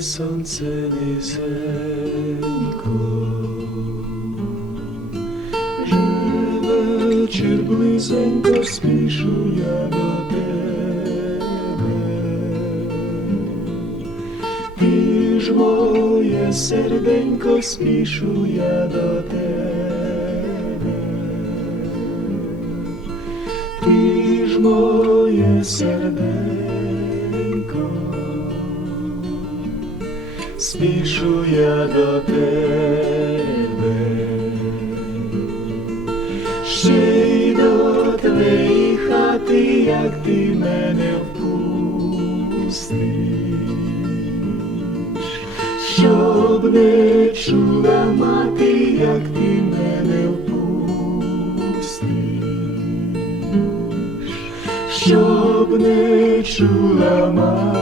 сонце низенько, вже вечір близенько спішу я до тебе. Ти ж моє серденько, спішу я до тебе. Ти ж моє серденько, спішу я до тебе, ще й до твоєї хати, як ти мене впустиш, щоб не чула мати, як ти мене впустиш. Щоб не чула мати,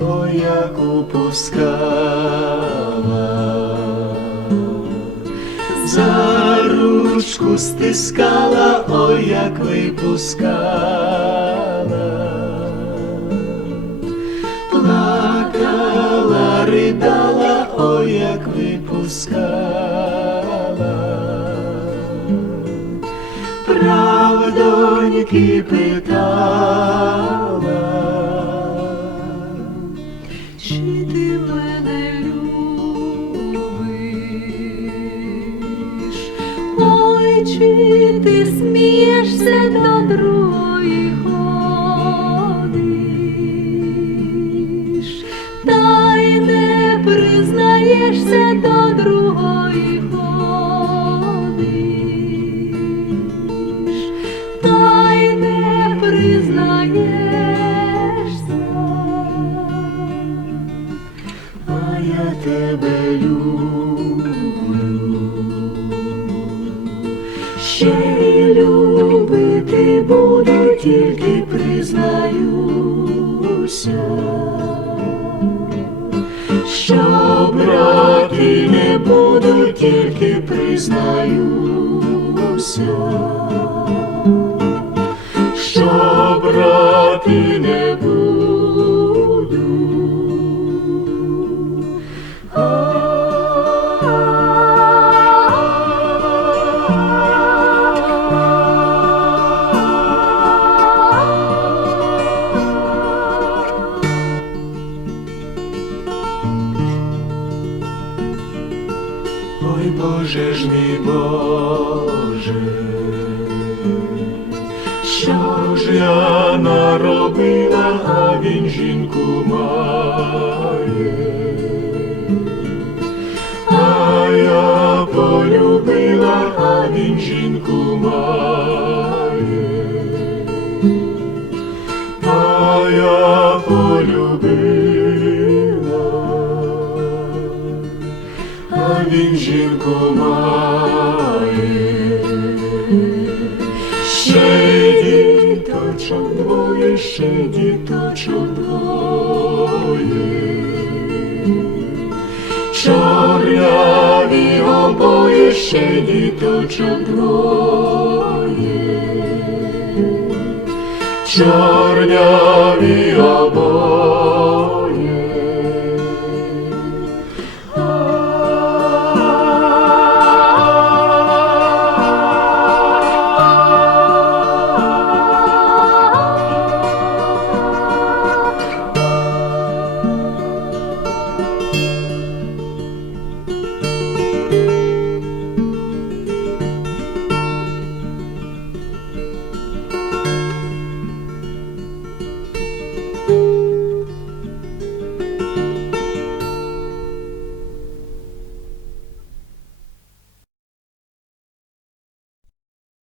ой, як упускала, за ручку стискала, ой, як випускала, плакала, ридала, ой, як випускала. Правдоньки питала, Чи ти мене любиш? Ой, чи ти смієшся до другої ходиш? Та й не признаєшся до тебе люблю. Ще любити буду, тільки признаюся, що брати не буду, тільки признаюся, що брати не буду. Боже ж мій Боже, що ж я наробила, а він жінку має, а я полюбила, а він жінку має, а я полюбила він жінку має, ще діточок двоє, ще діточок двоє, чорняві обоє, ще діточок двоє, чорняві.